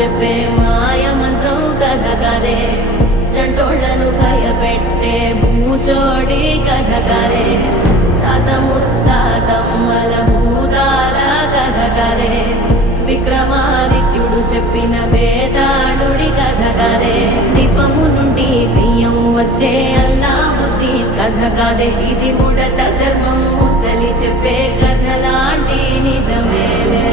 చెప్పే మాయ మంత్రం కథ కదే చంటోళ్లను భయపెట్టే భూచోడి కథ కదే తాత ముత్తాతమ్మల భూతాల కథ కదే విక్రమాదిత్యుడు చెప్పిన వేదాళుడి కథ కదే దీపము నుండి దెయ్యం వచ్చే అల్లావుద్దీన్ కథ కదే ఇది ముడత చర్మం ముసలి చెప్పే కథలాంటి నిజమేలే